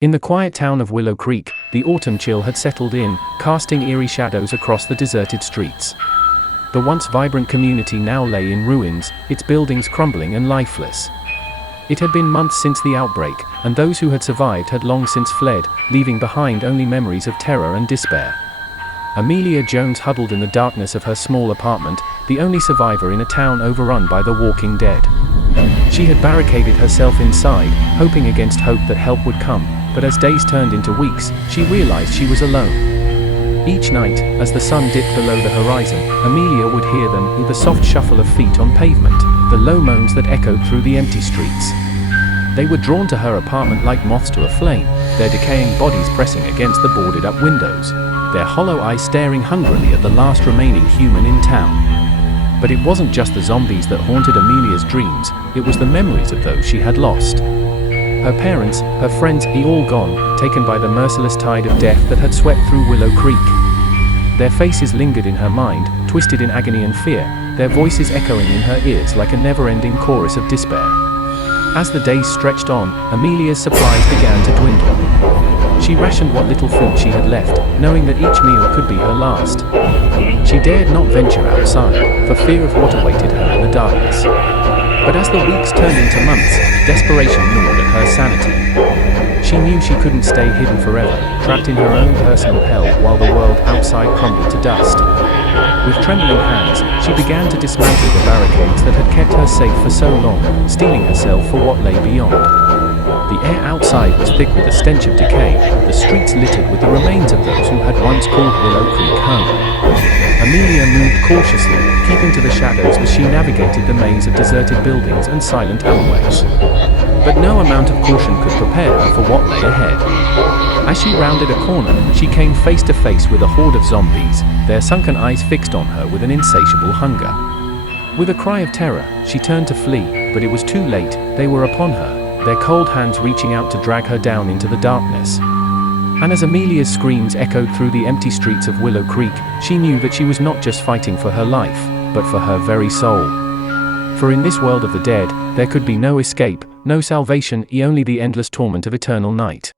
In the quiet town of Willow Creek, the autumn chill had settled in, casting eerie shadows across the deserted streets. The once vibrant community now lay in ruins, its buildings crumbling and lifeless. It had been months since the outbreak, and those who had survived had long since fled, leaving behind only memories of terror and despair. Amelia Jones huddled in the darkness of her small apartment, the only survivor in a town overrun by the walking dead. She had barricaded herself inside, hoping against hope that help would come, but as days turned into weeks, she realized she was alone. Each night, as the sun dipped below the horizon, Amelia would hear them, the soft shuffle of feet on pavement, the low moans that echoed through the empty streets. They were drawn to her apartment like moths to a flame, their decaying bodies pressing against the boarded-up windows, their hollow eyes staring hungrily at the last remaining human in town. But it wasn't just the zombies that haunted Amelia's dreams, it was the memories of those she had lost. Her parents, her friends, all gone, taken by the merciless tide of death that had swept through Willow Creek. Their faces lingered in her mind, twisted in agony and fear, their voices echoing in her ears like a never-ending chorus of despair. As the days stretched on, Amelia's supplies began to dwindle. She rationed what little food she had left, knowing that each meal could be her last. She dared not venture outside, for fear of what awaited her in the darkness. But as the weeks turned into months, desperation gnawed at her sanity. She knew she couldn't stay hidden forever, trapped in her own personal hell while the world outside crumbled to dust. With trembling hands, she began to dismantle the barricades that had kept her safe for so long, steeling herself for what lay beyond. The air outside was thick with the stench of decay, the streets littered with the remains of those who had once called Willow Creek home. Amelia moved cautiously, keeping to the shadows as she navigated the maze of deserted buildings and silent alleyways. But no amount of caution could prepare her for what lay ahead. As she rounded a corner, she came face to face with a horde of zombies, their sunken eyes fixed on her with an insatiable hunger. With a cry of terror, she turned to flee, but it was too late, they were upon her, their cold hands reaching out to drag her down into the darkness. And as Amelia's screams echoed through the empty streets of Willow Creek, she knew that she was not just fighting for her life, but for her very soul. For in this world of the dead, there could be no escape, no salvation, only the endless torment of eternal night.